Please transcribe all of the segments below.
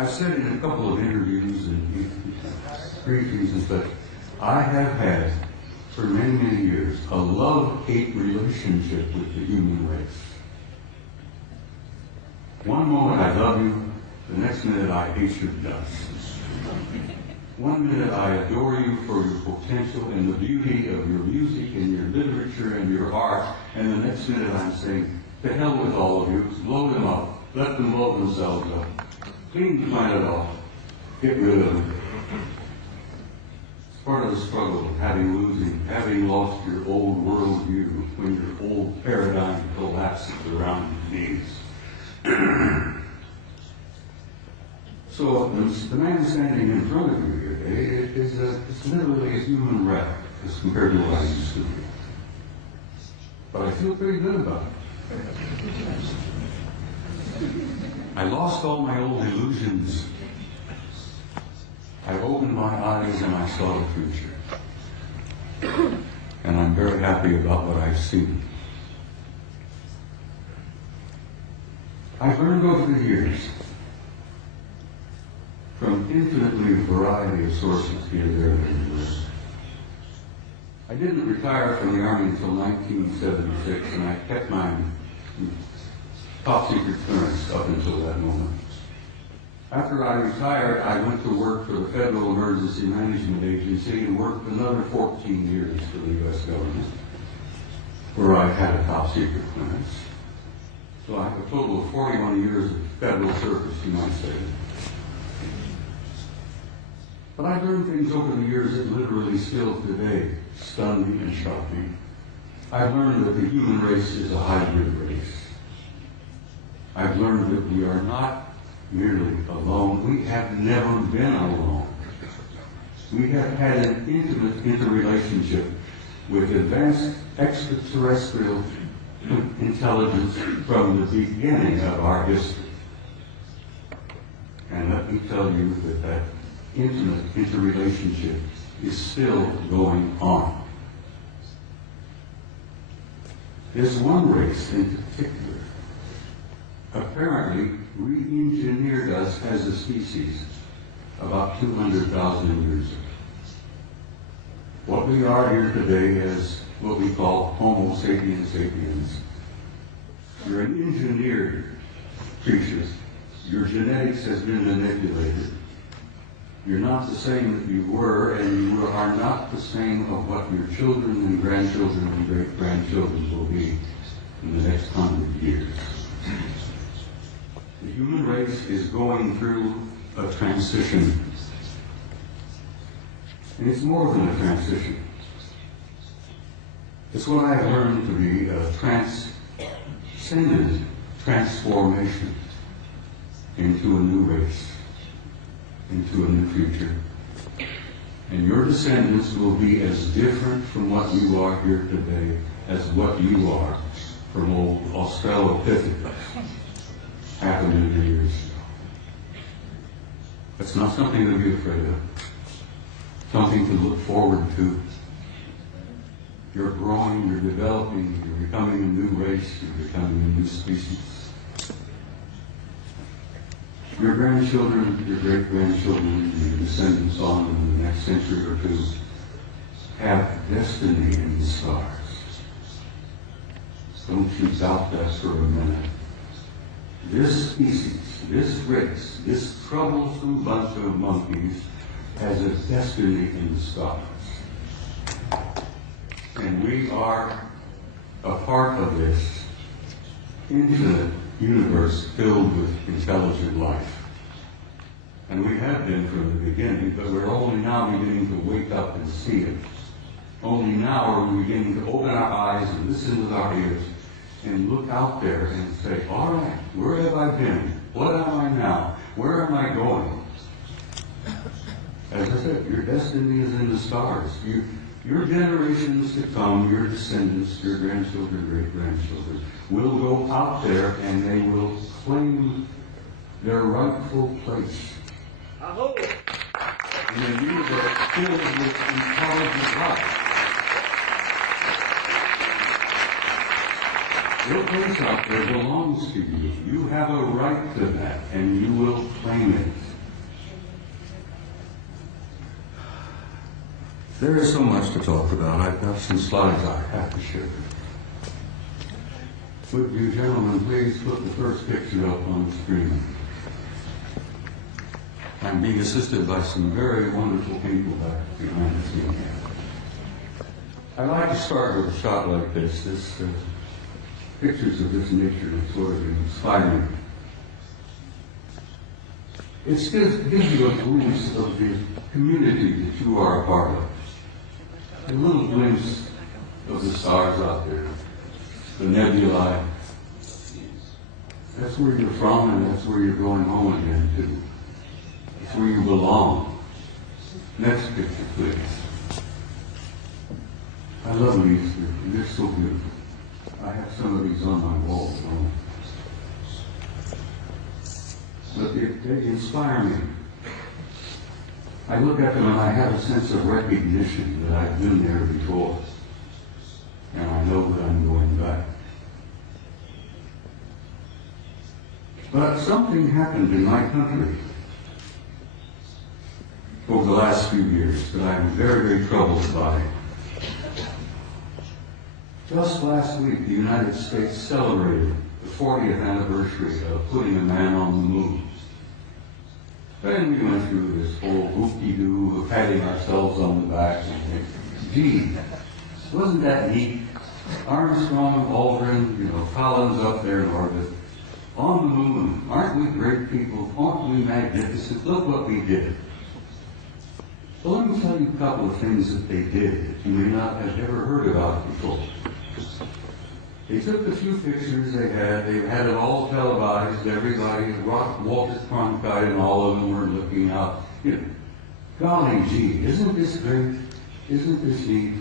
I've said in a couple of interviews and briefings and such, I have had, for many, many years, a love-hate relationship with the human race. One moment I love you, the next minute I hate your guts. One minute I adore you for your potential and the beauty of your music and your literature and your art, and the next minute I'm saying, to hell with all of you, blow them up, let them blow themselves up, clean the planet off, get rid of them. It's part of the struggle of having lost your old worldview when your old paradigm collapses around your knees. So the man standing in front of you here today is literally a human wreck as compared to what I used to be. But I feel pretty good about it. I lost all my old illusions. I opened my eyes and I saw the future. And I'm very happy about what I've seen. I've learned over the years, from infinitely variety of sources here, there, and everywhere. I didn't retire from the Army until 1976, and I kept my top secret clearance up until that moment. After I retired, I went to work for the Federal Emergency Management Agency and worked another 14 years for the U.S. government, where I had a top secret clearance. So I have a total of 41 years of federal service, you might say. But I've learned things over the years that literally still today stun me and shock me. I've learned that the human race is a hybrid race. I've learned that we are not merely alone. We have never been alone. We have had an intimate interrelationship with advanced extraterrestrial intelligence from the beginning of our history. And let me tell you that that intimate interrelationship is still going on. There's one race in particular, apparently re-engineered us as a species about 200,000 years ago. What we are here today is what we call Homo sapiens sapiens. You're an engineered creature. Your genetics has been manipulated. You're not the same that you were, and you are not the same of what your children and grandchildren and great-grandchildren will be in the next 100 years. The human race is going through a transition. And it's more than a transition. It's what I've learned to be a transcendent transformation into a new race, into a new future. And your descendants will be as different from what you are here today as what you are from old Australopithecus 500,000 years ago. That's not something to be afraid of. Something to look forward to. You're growing, you're developing, you're becoming a new race, you're becoming a new species. Your grandchildren, your great-grandchildren, your descendants on in the next century or two have destiny in the stars. Don't you doubt that for a minute. This species, this race, this troublesome bunch of monkeys has a destiny in the stars. And we are a part of this infinite universe filled with intelligent life. And we have been from the beginning, but we're only now beginning to wake up and see it. Only now are we beginning to open our eyes and listen with our ears and look out there and say, all right, where have I been? What am I now? Where am I going? As I said, your destiny is in the stars. Your generations to come, your descendants, your grandchildren, great-grandchildren, will go out there and they will claim their rightful place in a universe filled with intelligent life. Your place out there belongs to you. You have a right to that, and you will claim it. There is so much to talk about. I've got some slides I have to share. Would you gentlemen please put the first picture up on the screen? I'm being assisted by some very wonderful people back behind the scene. I like to start with a shot like this. Pictures of this nature is sort of inspiring. It gives you a glimpse of the community that you are a part of. A little glimpse of the stars out there, the nebulae. That's where you're from, and that's where you're going home again, too. It's where you belong. Next picture, please. I love Easter. They're so beautiful. I have some of these on my wall at home. But they inspire me. I look at them and I have a sense of recognition that I've been there before. And I know that I'm going back. But something happened in my country over the last few years that I'm very, very troubled by. Just last week, the United States celebrated the 40th anniversary of putting a man on the moon. And we went through this whole whoop-de-doo of patting ourselves on the back and thinking, gee, wasn't that neat? Armstrong, Aldrin, Collins up there in orbit. On the moon, aren't we great people? Aren't we magnificent? Look what we did. Well, let me tell you a couple of things that they did that you may not have ever heard about before. They took the few pictures they had it all televised, everybody, Walter Cronkite and all of them were looking out. Golly gee, isn't this great? Isn't this neat?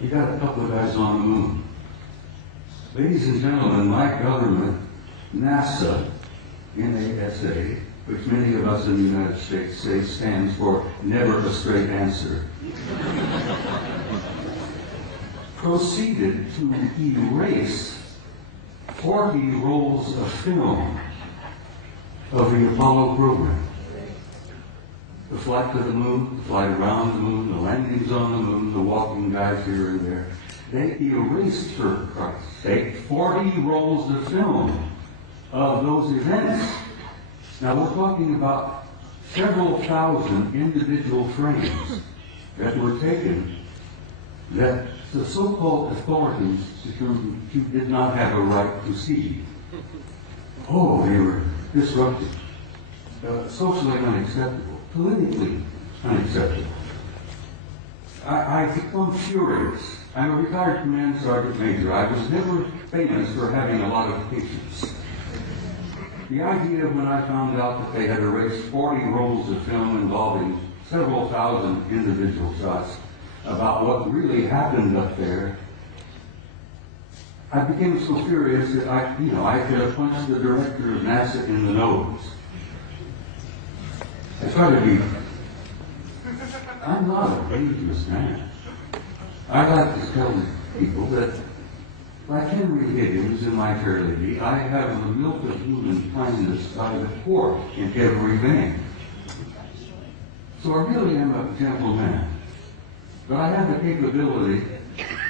We got a couple of guys on the moon. Ladies and gentlemen, my government, NASA, NASA, which many of us in the United States say stands for never a straight answer, proceeded to erase 40 rolls of film of the Apollo program. The flight to the moon, the flight around the moon, the landings on the moon, the walking guys here and there. They erased, for Christ's sake, 40 rolls of film of those events. Now we're talking about several thousand individual frames that were taken that the so-called authorities determined you did not have a right to see. Oh, they were disruptive, socially unacceptable, politically unacceptable. I become furious. I'm a retired command sergeant major. I was never famous for having a lot of patience. The idea when I found out that they had erased 40 rolls of film involving several thousand individual shots about what really happened up there, I became so furious that I could have punched the director of NASA in the nose. I try to be, I'm not a dangerous man. I like to tell people that, like Henry Higgins in My Fair Lady, I have the milk of human kindness by the quart in every vein. So I really am a gentle man. But I have the capability,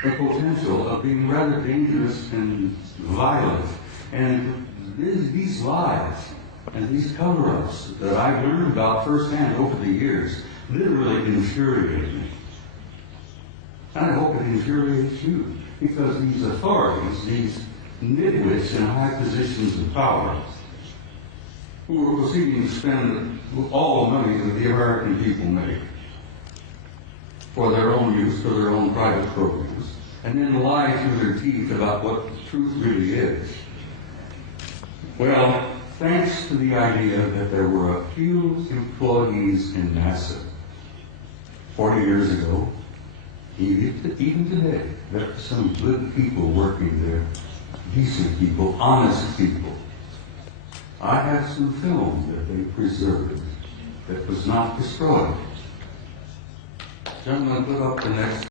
the potential of being rather dangerous and violent. And these lies and these cover-ups that I've learned about firsthand over the years literally infuriate me. And I hope it infuriates you, because these authorities, these nitwits in high positions of power, who are proceeding to spend all the money that the American people make for their own use, for their own private programs, and then lie through their teeth about what the truth really is. Well, thanks to the idea that there were a few employees in NASA 40 years ago, even today, there are some good people working there, decent people, honest people. I have some film that they preserved that was not destroyed. Gentlemen, put up the next